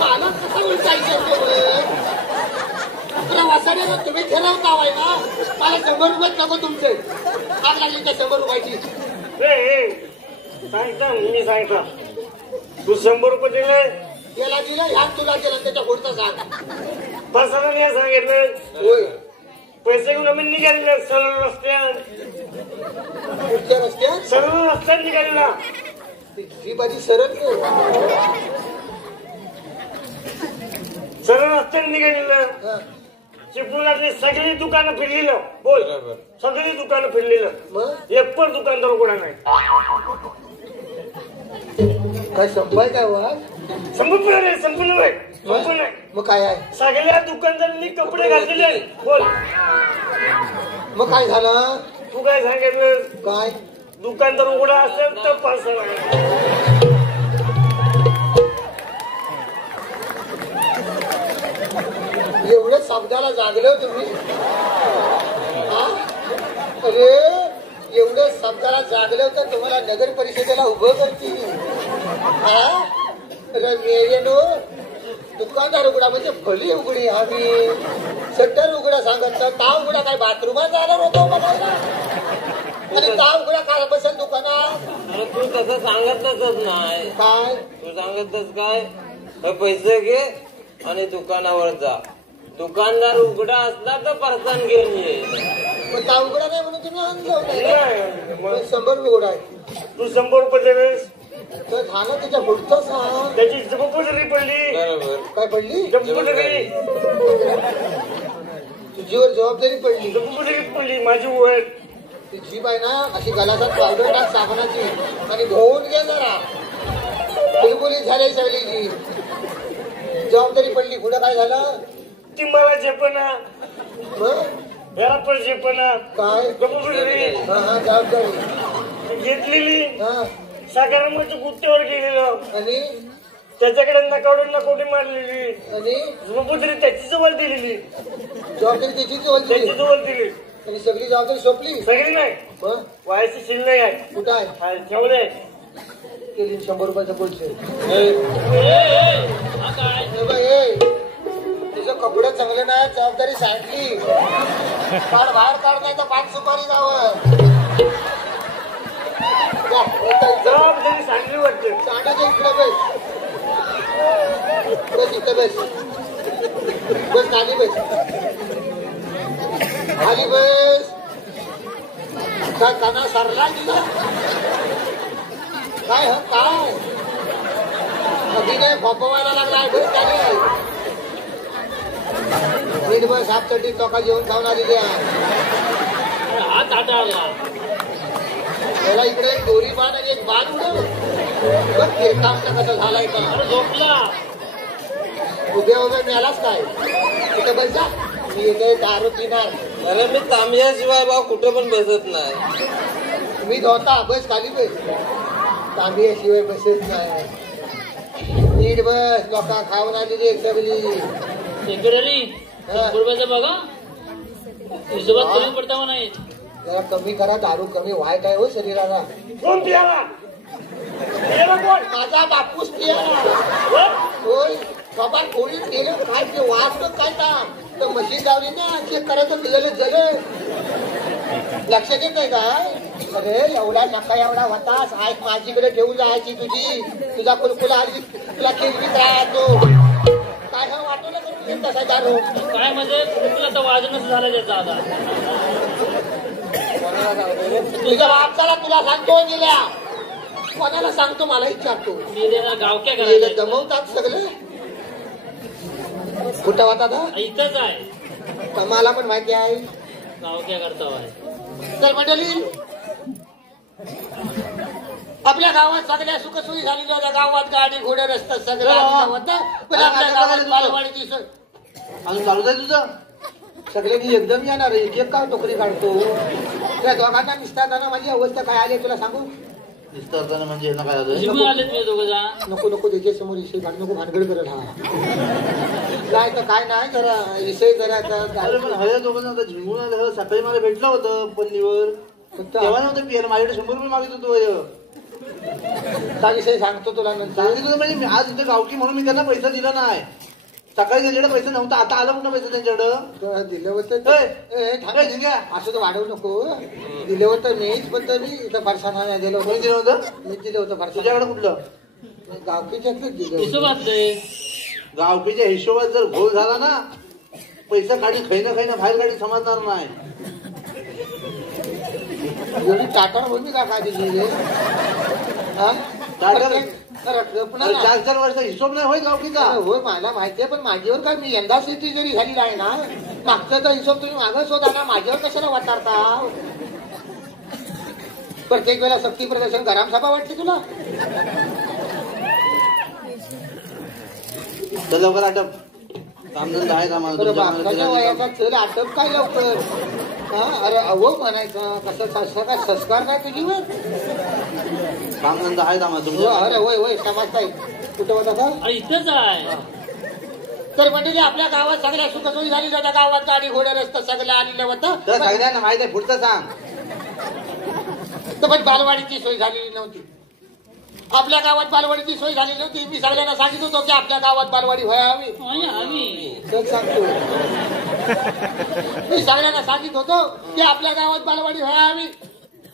मला कसा विचारायचं तुला वासाने तुम्ही ठरवता वाय ना. मला 100 रुपये नको तुमचे. आग लागली त्या 100 रुपयाची. सांगता मी सांगता तू 100 रुपये दिले याला दिलं ह्या तुला दिलं त्याच्या पुढचं सांग. बसाने सांगितलं होय पैसे घेऊन आम्ही निघालेले सरळ रस्त्यात. पुढच्या रस्त्यात सरळ रस्त्यात निघालेला. ही बाजी सरळ सरळ रस्त्यात निघालेलं. हा. चिपळूणातली सगळी दुकानं फिरलेलं. बोल सगळी दुकानं फिरलेलं. मग एक पण दुकानदार उघडा नाही. काय संपाय काय वा संपूर्ण रे संपूर्ण नाही. संपूर्ण नाही. मग काय आहे? सगळ्या दुकानदारांनी कपडे घातलेले आहेत. बोल मग काय झालं? तू काय सांगितलं. काय दुकानदार उघडा असेल तर पार्सल एवढं शब्दाला जागलं तुम्ही. हा? अरे एवढं शब्दाला जागलं तर तुम्हाला नगर परिषदेला उभं करतील. हा अरे मेरेनो दुकानदार उघडा म्हणजे भली उघडी आम्ही शटर उघडा सांगत ता उघडा काय बाथरूमात जाणार होतो बघायला. आणि ता उघडा काय बसेल दुकानात. अरे तू तसं सांगतच नाही. काय तू सांगतच काय हे पैसे घे आणि दुकानावर जा. दुकानदार उघडा असला तर परसान घेऊन ये. मग ता उघडा नाही म्हणून तुम्ही आणलं मग 100 रुपये उघडा आहे. तू 100 रुपये दिलेस तर झालं त्याच्या पुढचं सांग. त्याची जबाबदारी पडली. बरोबर काय पडली? जबाबदारी तुझीवर जबाबदारी पडली. जबाबदारी पडली माझी वर. ती जीभ आहे ना अशी गलासात पावडर टाक साबणाची आणि धुवून घे जरा. बुलबुली झाली सगळी जीभ. जबाबदारी पडली. पुढे काय झालं? ती मला झेपना. मग याला पण झेपना. काय? जबाबदारी हा हा जबाबदारी घेतलेली. हा साखरामध्ये गुत्तेवर गेलेलं. आणि त्याच्याकडे नकावडून नकोटी मारलेली. आणि जबाबदारी त्याची जवळ दिलेली. जबाबदारी त्याची जवळ त्याची दिली जवळ दिली. आणि सगळी जबाबदारी सोपली. सगळी नाही मग व्हायची शिल्लक आहे. कुठं आहे? हा, ठेवलंय. केली 100 रुपयाचं बोलचे. तुझं कपडे चांगले नाही जबाबदारी सांगली. बाहेर काढ नाही तर 5 सुपारी जावं. जबाबदारी सांगली वाटते. सांगायचं इकडे बस. बस इथं बस. बस खाली बस. खाली बस. काय काना सरला तुझा? काय ह काय अभिनय फोपवायला लागलाय. बस खाली. नीट बस. हात चड्डी चोका जेवण खाऊन आलेली आहे. हात आला. त्याला इकडे एक दोरी बांध आणि एक बांध उडव. बघ फिरता आपलं कसं झालाय का. झोपला. उद्या मिळालाच काय. कुठं बस जा. मी इथे दारू पिणार. अरे मी तांब्याशिवाय भाऊ कुठे पण बसत नाही. मी धोता. बस खाली बस. तांबियाशिवाय बसत नाही. नीट बस. लोका खाऊन आलेली एक सगळी. बघा हिशोबात कमी पडता नाही. जरा कमी करा. दारू कमी वाईट आहे हो शरीराला. कोण पियाला? पियाला कोण? माझा बापूस पियाला. होय बाबा कोणी केलं काय ते वाचलं काय तर मशीन लावली ना चेक करायचं दिलेलं जले लक्षात येत नाही काय अरे एवढा नका एवढा होतास आज माझीकडे ठेवून जायची तुझा कुलकुला आली तुला केळवीत राहतो काय हा वाटलं का तसा जाणू काय म्हणजे तुला तर वाजनच झालं त्याचा आता तुझ्या बापचाला तुला सांगतो गेल्या कोणाला सांगतो मला विचारतो मी गावक्या करायला जमवतात सगळे कुठं होता इथंच आहे मला पण माहिती आहे गावक्या करता आहे तर मंडळी आपल्या गावात सगळ्या सुखसोयी झालेल्या होत्या गावात गाडी घोडे रस्ता सगळं होतं पण आपल्या गावात बालवाडीची सोय अजून चालू आहे तुझं सगळ्यांनी एकदम येणार एक एक का टोकरी काढतो त्या दोघांना निसताना माझी अवस्था काय आली तुला सांगू विस्तारताना म्हणजे यांना काय झालं जिमून आले तुम्ही दोघं जा नको नको त्याच्या समोर इशे काढ नको भानगड करत हा काय तर काय नाही जरा इशे जरा अरे पण हया दोघांना आता झिंगून आलं सकाळी मला भेटलं होतं पल्लीवर तेव्हा नव्हतं पियर माझ्याकडे 100 रुपये मागित होतो काय विषय सांगतो तुला नंतर सांगितलं म्हणजे मी आज इथे गावकी म्हणून मी त्यांना पैसा दिला नाही सकाळी त्यांच्याकडे पैसा नव्हता आता आला कुठं पैसा त्यांच्याकडं दिलं होतं झिंग्या असं तर वाढवू नको दिलं होतं मीच पण तर मी इथं फरसाना दिलं कोणी होतं दिलं होतं मीच दिलं होतं फरसाना तुझ्याकडे कुठलं गावकीच्यातलं दिलं होतं. हिशोबातले गावकीच्या हिशोबात जर घोळ झाला ना पैसा काढी खाईना बाहेर काढी समजणार नाही एवढी टाटाळ बोलली का काय दिली अरे 4 वर्ष हिशोब नाही होय गावकीचा होय मला माहितीये पण माझ्यावर काय मी यंदा शेती जरी झाली आहे ना मागचा हिशोब तुम्ही मागच होता ना माझ्यावर कशाला वाटारता प्रत्येक वेळेला शक्ती प्रदर्शन ग्रामसभा वाटते तुला तर लवकर आटप कामधंदा आहे बापसाच्या वयाचा चल आटप काय लवकर अरे अहो म्हणायचं कसं काय संस्कार काय तुझीवर कामधंदा आहे तुमचं अरे होय होय समजताय कुठं होता का इथंच आहे तर म्हणजे आपल्या गावात सगळ्या सुखसोयी झाली होत्या गावात गाडी घोडे रस्ता सगळं आलेलं होतं तर सगळ्यांना माहिती आहे पुढचं सांग तर पण बालवाडीची सोय झालेली नव्हती आपल्या गावात बालवाडीची सोय झालेली नव्हती मी सगळ्यांना सांगित होतो की आपल्या गावात बालवाडी व्हावी तर सांगतो मी सगळ्यांना सांगित होतो की आपल्या गावात बालवाडी व्हावी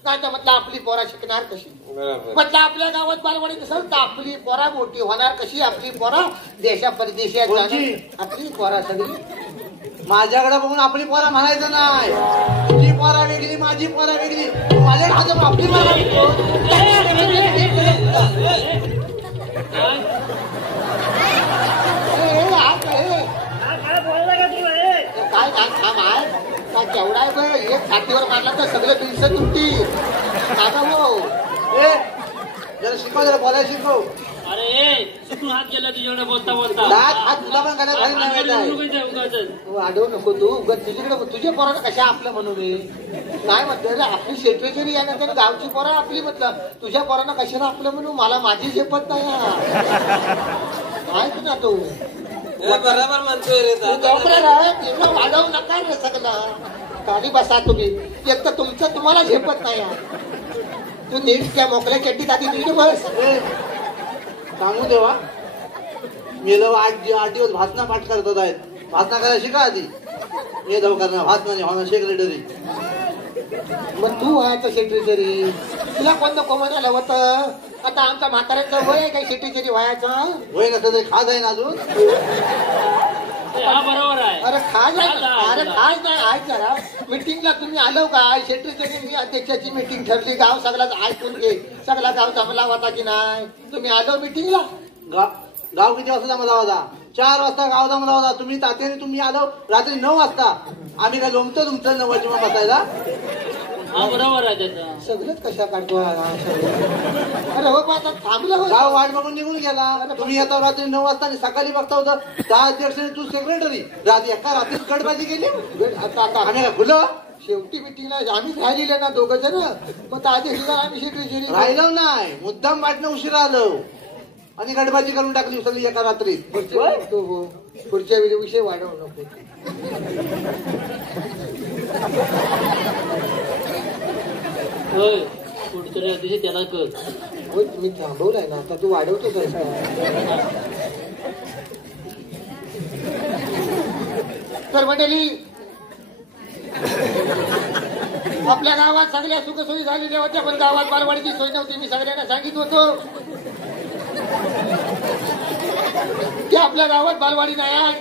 काय तर म्हटलं आपली पोरा शिकणार कशी म्हटलं आपल्या गावात बालवाडी नसेल तर आपली पोरा मोठी होणार कशी आपली पोरा देशा परदेशात जाणार आपली पोरा सगळी माझ्याकडे बघून आपली पोरा म्हणायचं नाही तुझी पोरा वेगळी माझी पोरा वेगळी माझ्या हातात आपली पोरा काय काम आहे का केवढा आहे बरं एक छातीवर मारला तर सगळं पिलसं तुमची काका हो जरा शिकव जरा बोलायला शिकव अरे चुकून हात गेला तुझ्याकडे बोलता बोलता हात तुझा पण करायला खाली नाही वाढवू नको तू तुझ्याकडे तुझ्या पोरानं कशा आपलं म्हणून काय म्हणतो रे आपली सेक्रेटरी यानंतर गावची पोरं आपली म्हटलं तुझ्या पोरानं कशाला आपलं म्हणून मला माझी झेपत नाही ऐक ना तू बरोबर म्हणतोय रे वाढवू नका रे सगळं गाडी बसा तुम्ही एक तर तुमचं तुम्हाला झेपत नाही तू नीट त्या मोकळ्या चड्डीत आधी नीट बस सांगू देवा मेलं 8 दिवस भासना पाठ करतात आहेत भासना करायला शिका आधी हे जाऊ करणार भासना होणार सेक्रेटरी मग तू व्हायचं सेक्रेटरी तुला कोणतं कोमनाला होतं आता आमच्या म्हाताऱ्याचं वय आहे काही सेक्रेटरी व्हायचं होय नसतं तरी खास आहे ना अजून हा बरोबर आहे अरे खास अरे खास नाही आहे जरा मिटिंगला तुम्ही आलो का सेक्रेटरी मी अध्यक्षाची मिटिंग ठरली गाव सगळ्याच ऐकून घे सगळा गाव जमला होता की नाही तुम्ही आलो मिटिंगला गाव किती वाजता जमला होता 4 वाजता गाव जमला होता तुम्ही तात्याने तुम्ही आलो रात्री 9 वाजता आम्ही काय लोमतो तुमचं 9 वाजेमा बसायला हा बरोबर आहे त्याचा सगळंच कशा काढतो अरे हो आता थांबलं हो गाव वाट बघून निघून गेला तुम्ही येता रात्री 9 वाजता आणि सकाळी बघता होतं त्या अध्यक्षाने तू सेक्रेटरी एका रात्रीच गडबाजी केली आता आम्ही काय खुलं शेवटी मिटिंगला आम्ही राहिलेले ना 2 जण मग अध्यक्ष आम्ही सेक्रेटरी राहिलो नाही मुद्दाम वाटणं उशिरा आलो आणि गडबाजी करून टाकली सगळी एका रात्रीत पुढच्या वेळी विषय वाढवू नको होय कुठतरी अतिशय त्याला कर होय मी थांबवलाय ना आता तू वाढवतोच तर मंडळी आपल्या गावात सगळ्या सुखसोयी झालेल्या होत्या, पण गावात बालवाडीची सोय नव्हती. मी सगळ्यांना सांगितलं होतं की आपल्या गावात बालवाडी नाही आहे.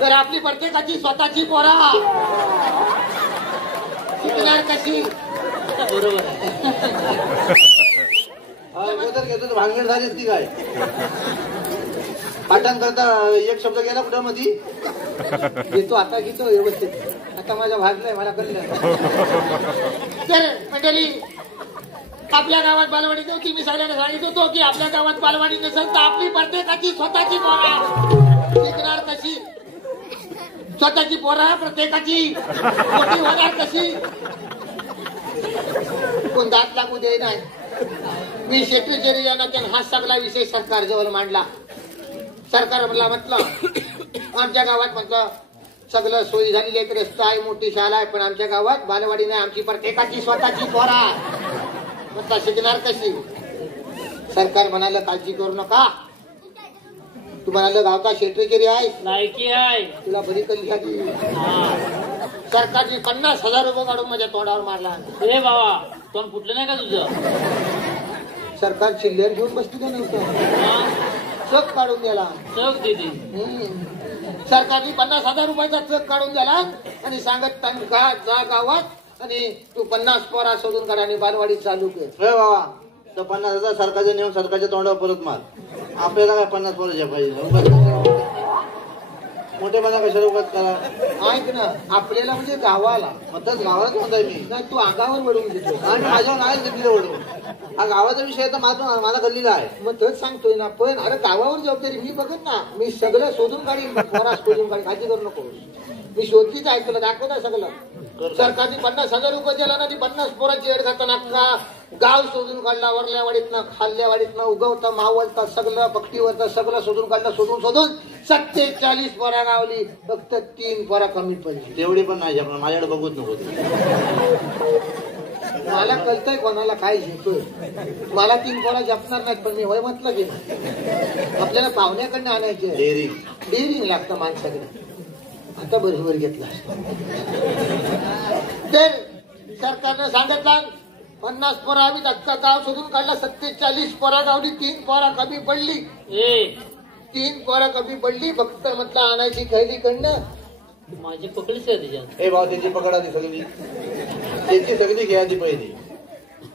तर आपली प्रत्येकाची स्वतःची पोरा शिकणार कशी? बरोबर आहे. अगोदर घेतो भांगड झालीच ती काय पाठाण करता एक शब्द गेला कुठं मधी घेतो आता घेतो व्यवस्थित. आता माझा भागलाय मला कळलं. तर मंडळी आपल्या गावात बालवाडी नव्हती. मी सगळ्यांना सांगित होतो की आपल्या गावात बालवाडी नसेल तर आपली प्रत्येकाची स्वतःची पोरा शिकणार कशी? स्वतःची पोरा प्रत्येकाची मोठी होणार कशी? कोण दात लागू दे नाही. मी सेक्रेटरी यांना हा सगळा विषय सरकारजवळ मांडला. सरकार मला म्हटलं आमच्या गावात म्हटलं सगळं सोयी झालेली आहे, रस्ता आहे, मोठी शाळा आहे, पण आमच्या गावात बालवाडी नाही. आमची प्रत्येकाची स्वतःची पोरा म्हटलं शिकणार कशी? सरकार म्हणालं काळजी करू नका. तू म्हणालं गावचा सेक्रेटरी आहे, लायकी आहे. तुला बरी कल्ली आली. सरकारने 50,000 रुपये काढून माझ्या तोंडावर मारला. ए बाबा तोंड फुटलं नाही का तुझं? सरकार चिल्लर घेऊन बसलेलं नव्हतं, चक काढून द्याला. चक दिली. सरकारने 50,000 रुपयाचा चक काढून द्याला आणि सांगत तनखा जा गावात आणि तू 50 पोरा शोधून काढ आणि बालवाडी चालू कर. हे बाबा तर 50,000 सरकारच्या नेऊन सरकारच्या तोंडावर परत मार. आपल्याला काय 50 पोराच्या पाहिजे? मोठेपणा कशाला उगाच करा? ऐक ना, आपल्याला म्हणजे गावाला मतच गावात म्हणताय मी. नाही तू अंगावर वळून घेतो. आणि माझ्यावर नाही गल्लीला ओढून. हा गावाचा विषय तर माझा गल्लीला आहे. मग तोच सांगतोय ना, पण अरे गावावर जबाबदारी मी बघत ना. मी सगळं शोधून काढीन, पोरा शोधून काढीन, काळजी करू नको. मी शोधकीच ऐकलं दाखवता सगळं. सरकारने 50,000 रुपये दिला ना, ती 50 पोराची एड घालताना अख्खा गाव शोधून काढला. वरल्यावाडीतनं खाल्ल्यावाडीतनं उगवता मावलता सगळं पट्टीवरचं सगळं शोधून काढलं. शोधून 47 पोरा गावली. फक्त 3 पोरा कमी पडली. तेवढी पण नाही जपणार. माझ्याकडे बघूच नको. मला कळतंय कोणाला काय झेपतोय. मला 3 पोरा जपणार नाहीत, पण मी वय म्हटलं की आपल्याला पाहुण्याकडनं आणायचे. डेअरिंग लागतं माणसाकडे. आता बरोबर घेतला. तर सरकारनं सांगितलं 50 पोरा आम्ही अख्खा गाव शोधून काढला. 47 पोरा गावली. 3 पोरा कमी पडली. 3 पोरा कमी पडली. फक्त म्हटलं आणायची खैलीकडनं. माझी पकडीच आहे त्याच्यात. ए भाऊ त्यांची पकड आधी सगळी. त्यांची सगळी घ्या आधी पहिली.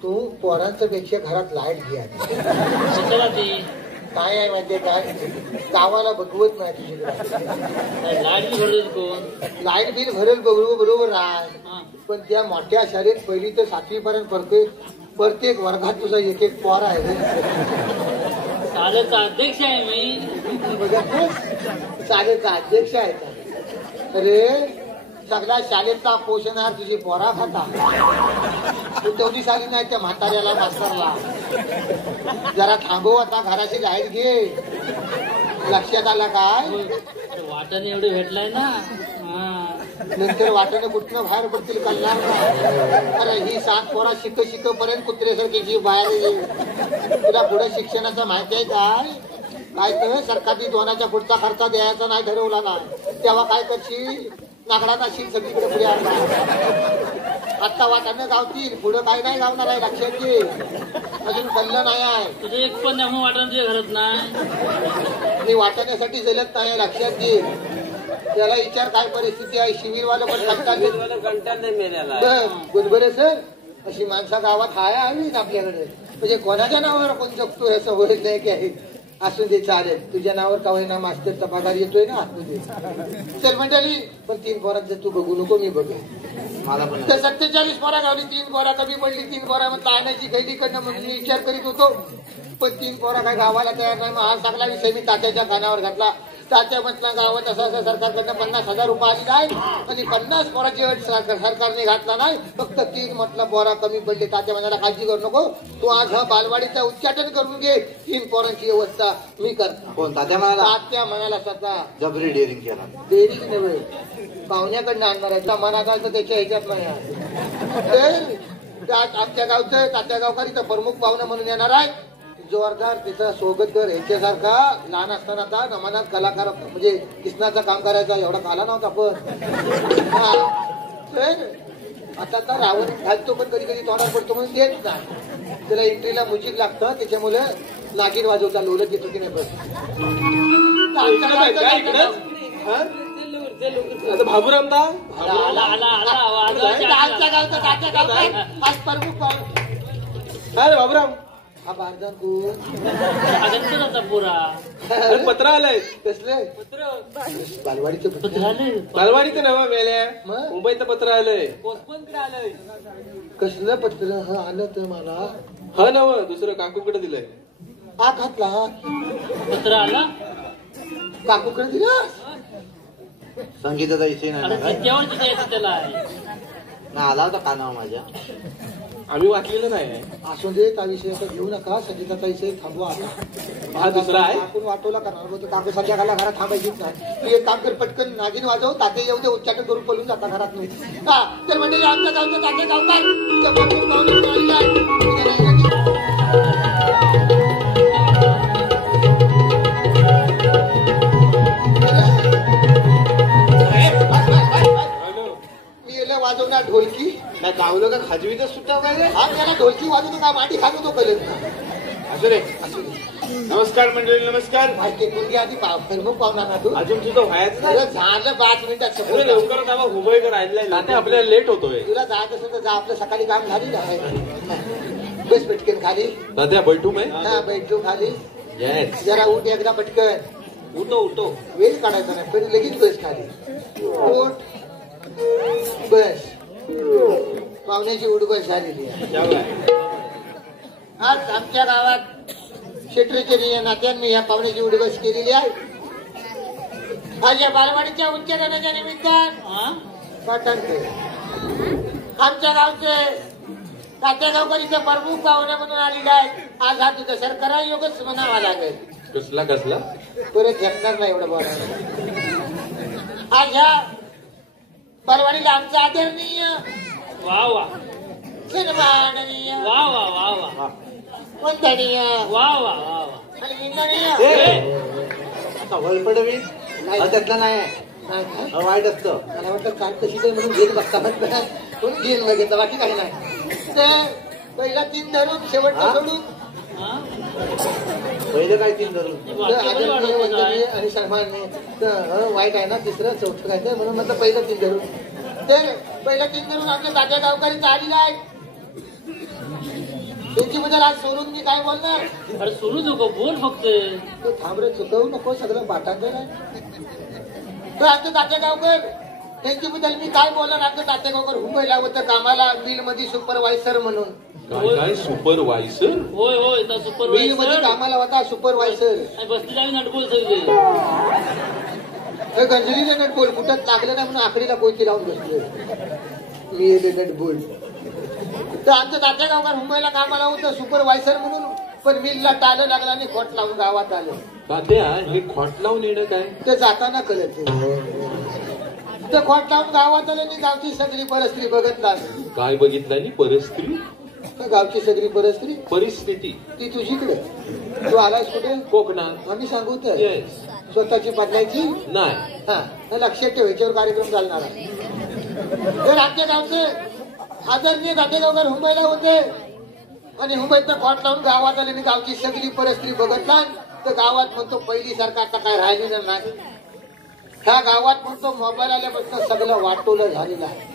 तू पोरांच्या पेक्षा घरात लाईट घ्या. कशाला ती काय आहे माहितीये काय, गावाला बघवत नाही तुझ्याकडे. लाईट बी भरलं कोण? लाईट बिल भरेल बरोबर आहे, पण त्या मोठ्या शाळेत 1ली ते 7वी पर्यंत प्रत्येक वर्गात तुझा एक पोर आहे. शाळेचा अध्यक्ष आहे मी. बघा शाळेचा अध्यक्ष आहे. अरे सगळ्या शाळेचा पोषणार तुझी पोरा खाता. तू तेवढी शाळी नाही त्या म्हाताऱ्याला मास्तरला जरा थांबव. आता घराची लाईट घे. लक्षात आला काय? वाटाने एवढे भेटलाय ना, नंतर वाटाने कुठनं बाहेर पडतील कल्ला. अरे ही 7 पोरा शिक पर्यंत कुत्रेसारखी बाहेर येईल. तुला पुढे शिक्षणाचं माहिती आहे काय तर सरकारने 2च्या पुढचा खर्च द्यायचा नाही ठरवला ना, तेव्हा काय करशील? नागडा काशील सगळीकडे पुढे आणला. आता वाटाणं गावतील, पुढं काय नाही गावणार आहे. लक्षात घे. अजून कल्लं नाही आहे. तुझं एक पण वाटण तुझ्या घरात नाही. मी वाटाण्यासाठी जलत नाही. लक्षात घे. त्याला विचार काय परिस्थिती आहे. शिवीरवालं पण कंटाळ नाही मेल्याला. गुजबरे सर अशी माणसं गावात हवी ना आपल्याकडे. म्हणजे कोणाच्या नावावर कोण जगतो याचं होत नाही की आहे. असू दे चालेल. तुझ्या नावावर का होईना मास्टरचा पगार येतोय ना. असू दे. चल मंडळी, पण 3 पोरात जर तू बघू नको मी बघेन. मला पण 47 पोरा गावली. 3 पोरा कमी पडली. 3 पोरा म्हटलं आणायची खैलीकडनं म्हणून मी विचार करीत होतो, पण 3 पोरा काय गावाला तयार नाही. मग हा सगळा विषय मी तात्याच्या कानावर घातला. तात्या म्हटलं गावात असं सरकारकडनं 50,000 रुपये आली नाही आणि 50 पोराची अट सरकारने घातला नाही. फक्त 3 म्हटलं पोरा कमी पडली. तात्या म्हणाला काळजी करू नको, तू आज हा बालवाडीचं उच्चाटन करून घे. 3 पोरांची व्यवस्था मी करतो. कोण तात्या म्हणाला? तात्या म्हणाला स्वतः. जबरी डेअरिंग केला. डेअरिंग नव्हे, पाहुण्याकडनं आणणार आहे. मनात आलं तर त्याच्या ह्याच्यात नाही आहे. तर आमच्या गावचं तात्या गावकरी तर प्रमुख पाहुणा म्हणून येणार आहे. जोरदार तिचा सोबतकर ह्याच्यासारखा लहान असताना आता नमनात कलाकार म्हणजे किसनाचं काम करायचा एवढा काला नव्हता पण हा. तर आता तर रावण घालतो पण कधी कधी तोंडात पडतो म्हणून देत नाही. त्याला एंट्रीला म्युझिक लागतं त्याच्यामुळे नागिन वाजवता लोलत येतो की नाही बस. भाबूराम दा आमच्या गावचा आज प्रमुख पाहुणा. अरे बाबूराम हा बारदान कोण पुरा अरे पत्र आलंय कसले बालवाडीचं पत्र आले बालवाडीचं नवा मेल्या मग? मुंबईचं पत्र आलंय कसलं पत्र हा आलं तर मला हा नव दुसरं काकूकडे दिलंय. हा घातला पत्र आला काकूकडे दिला. संगीताचा विषय नाही आता ना काय? त्यावर द्यायचं त्याला ना आला होता कानावर माझ्या. आम्ही वाचलेलं नाही. असू दे त्या विषय आता घेऊ नका. संगीताचा विषय थांबवा आता. हा दुसरा आहे. आपण वाटवला करणार होतो काकू संध्याकाळला घरात थांबायचीच नाही. तू एक काम कर पटकन नागिन वाजव ताते येऊ दे उच्चाटन करून पळून जाता घरात नाही. हा तर म्हणजे आमच्या गावचं ताते गावकार तुझ्या बरोबर पाहुणे आलेलं आहे. तुझ्या नागिनाची मी याला वाजवणार ढोलकी. नाही गावलं का खाजवीतच सुट्टा काय रे? हा त्याला ढोलकी वाजवतो का माटी खातो तो कळत ना. असू दे. असू दे. नमस्कार मंडळी नमस्कार. माहिती मुलगी आधी प्रमुख पाहुणा ना तू. अजून तुझं व्हायचं अरे झालं 5 मिनिटात अरे सगळं. लवकरच आम्हा मुंबईकर राहिलाय आता आपल्याला लेट होतोय. तुला जात असेल तर जा. आपलं सकाळी काम झाली आहे. बस पटकन खाली. दादा बैठू मैं हा बैठो खाली. येस जरा उठ एकदा पटकन. उठो उठो. वेळ काढायचा नाही पण लगेच बस खाली. उठ बस. पाहुण्याची उठ बस झालेली आहे. आज आमच्या गावात क्षेत्रीच्या नात्यांनी या पाहुण्याची उठ बस केलेली आहे. आज या बालवाडीच्या उच्चाटनाच्या निमित्तानं पाठांतर आमच्या गावचे तात्या गावकरीचे प्रमुख पाहुणे म्हणून आलेले आहेत. आज हा तुझा सरकारा योगच म्हणावा लागेल. कसला कसला परत झेपणार नाही एवढं बोलायला. आज ह्या परवाडीला आमचा आदरणीय वा वा सन्माननीय वा वा वा वा वंदनीय वा वा वा वा आणि निंदनीय वळपडवी त्यातला नाही नाही काय? हा, वाईट असतं. मला वाटतं काय कशी काय म्हणून घेत बसता म्हणून घेईन लगेच बाकी काही नाही. ते पहिला 3 धरून शेवटचा हा? सोडून पहिलं काय 3 धरून तर आदरणीय वंदनीय आणि सन्माननीय तर वाईट आहे ना. 3रं 4थं काय नाही म्हणून म्हटलं पहिलं 3 धरून. ते पहिलं 3 धरून आमच्या तात्या गावकरीचं आलेलं आहे. त्यांच्याबद्दल आज सोडून मी काय बोलणार. अरे सोडू नको बोल फक्त तू थांब रे चुकवू नको सगळं बाटांतर आहे. तर आमचं तात्या गावकर त्यांच्याबद्दल मी काय बोलणार. आमचं तात्या गावकर मुंबईला होतं कामाला मिल मध्ये सुपरवायझर म्हणून. काय काय सुपरवायझर. होय होय मिल मध्ये सुपरवायझर कामाला होता सुपरवायझर. बसली जावी नटबोल सगळे गंजलीला नट बोल कुठं लागलं नाही म्हणून आकडीला कोयती लावून बसलो मी येले नट बोल. तर आमचं तात्या गावकर मुंबईला कामाला होतं सुपरवायझर म्हणून. पण मिलला टाळं लागलं आणि खोट लावून गावात आलं. तात्या हे खोट लावून येणं काय. ते जाताना कळत ते खोट लावून गावात आलं आणि गावची सगळी परिस्थिती बघत लागली. काय बघितलं परिस्थिती. गावची सगळी परिस्थिती परिस्थिती ती तुझीकडे. तू आलास कुठे कोकणात. आम्ही सांगू तर येस स्वतःची बदलायची नाही. हा हे लक्षात ठेव. याच्यावर कार्यक्रम चालणार आहे. तर आमच्या गावचे आदरणीय तात्या गावकर मुंबईला होते आणि मुंबईतनं खोट लावून गावात आले आणि गावची सगळी परिस्थिती बघतला. तर गावात म्हणतो पहिली सारखं आता काय राहिलेलं नाही. ह्या गावात म्हणतो मोबाईल आल्यापासून सगळं वाटोलं झालेलं आहे.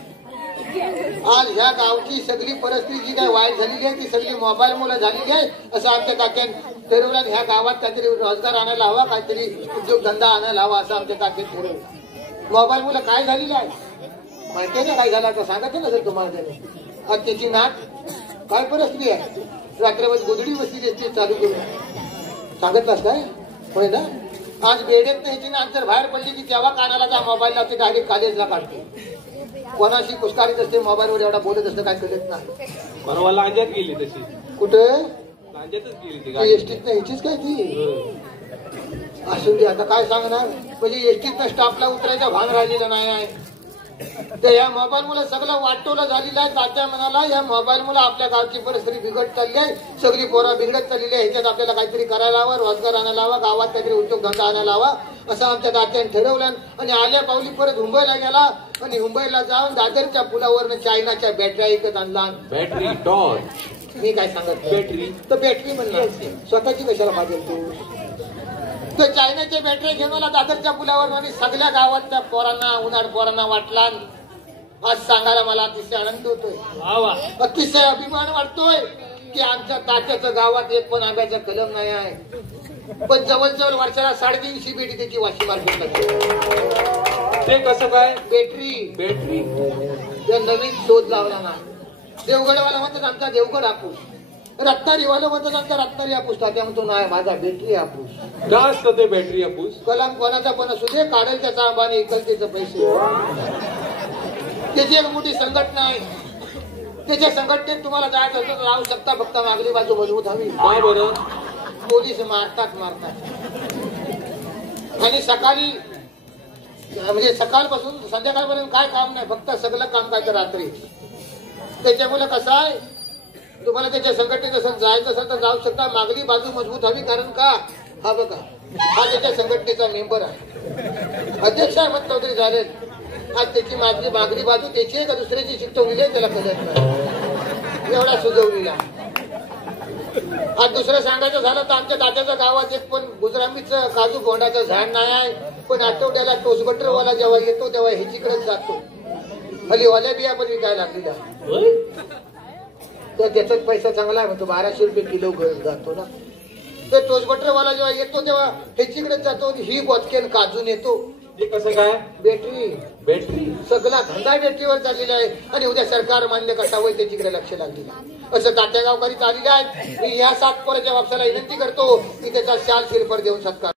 आज ह्या गावची सगळी परिस्थिती जी काय वाईट झालेली आहे ती सगळी मोबाईल मुळे झालेली आहे असं आमच्या काक्यान ठरवलं. ह्या गावात काहीतरी रोजगार आणायला हवा काहीतरी उद्योगधंदा आणायला हवा असं आमच्या काक्यान ठरवलं. मोबाईल मुळे काय झालेलं आहे माहिती आहे ना. काय झालं तर सांगायचं नसेल तुम्हाला त्याने. आज त्याची नाट काय परिस्थिती आहे. रात्रभर गोधडी बसली असते चालू करून सांगितलास काय होय ना. आज बेडेत याची नाट जर बाहेर पडली की तेव्हा कानाला त्या मोबाईल लावते डायरेक्ट कॉलेजला काढते. कोणाशी कुस्कारीत असते मोबाईलवर एवढा बोलत असतं काय कळत नाही. परवा लांजात गेली तशी. कुठं लांजातच गेली ती ती गाडी. एसटीत ह्याचीच काय ती असून दे. आता काय सांगणार म्हणजे एसटीत स्टॉपला उतरायचा भान राहिलेला नाही आहे. तर या मोबाईल मुळे सगळं वाटोलं झालेलं आहे. तात्या म्हणाला या मोबाईल मुळे आपल्या गावची परिस्थिती बिघडत चालली आहे, सगळी पोरं बिघडत चाललेली आहे. ह्याच्यात आपल्याला काहीतरी करायला हवं, रोजगार आणायला हवा, गावात काहीतरी उद्योगधंदा आणायला हवा असं आमच्या तात्याने ठरवलं. आणि आल्या पावली परत मुंबईला गेला आणि मुंबईला जाऊन दादरच्या पुलावरनं चायनाच्या बॅटऱ्या विकत आणला. बॅटरी टॉर्च मी काय सांगत बॅटरी तर बॅटरी म्हणला स्वतःची कशाला पाहिजे तू. तो चायनाच्या बॅटरी घेऊन आला दादरच्या पुलावर आणि सगळ्या गावातल्या पोरांना उन्हाळ पोरांना वाटला. आज सांगायला मला अतिशय आनंद होतोय, अतिशय अभिमान वाटतोय की आमच्या तात्याचं गावात एक पण आंब्याचा कलम नाही आहे. पण जवळजवळ वर्षाला 350 बेटी त्याची वाशी मार्केटला. ते कसं काय? बॅटरी नवीन शोध लावला ना. देवगडवाला म्हणतात आमचा देवगड हापूस, रत्नारीवाला म्हणतात आमचा रत्नारी हापूस. तात्या म्हणतो नाही माझा बॅटरी हापूस. का असतं ते बॅटरी हापूस? कलम कोणाचा पण असू दे, काढेल त्याचा आंबा आणि इकल त्याचे पैसे. त्याची एक मोठी संघटना आहे. त्याच्या संघटनेत तुम्हाला जायचं असं राहू शकता, फक्त मागली बाजू मजबूत हवी. काय बरं? पोलीस मारतात आणि सकाळी म्हणजे सकाळपासून संध्याकाळपर्यंत काय काम नाही, फक्त सगळं काम काय तर रात्री. त्याच्यामुळे कसं आहे तुम्हाला त्याच्या संघटनेत असं जायचं असेल तर जाऊ शकता. मागली बाजू मजबूत हवी, कारण का हा बघा हा त्याच्या संघटनेचा मेंबर आहे, अध्यक्ष आहे मत चौधरी झाले. आज त्याची मागली बाजू त्याची आहे का दुसऱ्याची शिकवलेली आहे त्याला कळत नाही, एवढा सुचवलेला. आज दुसरं सांगायचं झालं तर आमच्या तात्याच्या गावात एक पण गुजरामीचं काजू बोंडाचं झाड नाही आहे. पण आठवड्याला टोसबटरवाला जेव्हा येतो तेव्हा ह्याचीकडेच जातो. हल्ली वाल्या बिया पण विकायला लागलेला, तर त्याचाच पैसा चांगला आहे म्हणतो. 1200 रुपये किलो जातो ना. तर टोसबटरवाला जेव्हा येतो तेव्हा ह्याचीकडेच जातो. ही बोचकेन काजून येतो. ते कसं काय? बॅटरी सगळा धंदा बॅटरीवर चाललेला आहे. आणि उद्या सरकार मान्य कसा होईल त्याच्याकडे लक्ष लागलेलं असं तात्या गावकरी चाललेलं आहे. मी या 7 पोराच्या बापसाला विनंती करतो की त्याचा शाल शिरफड देऊन सत्कार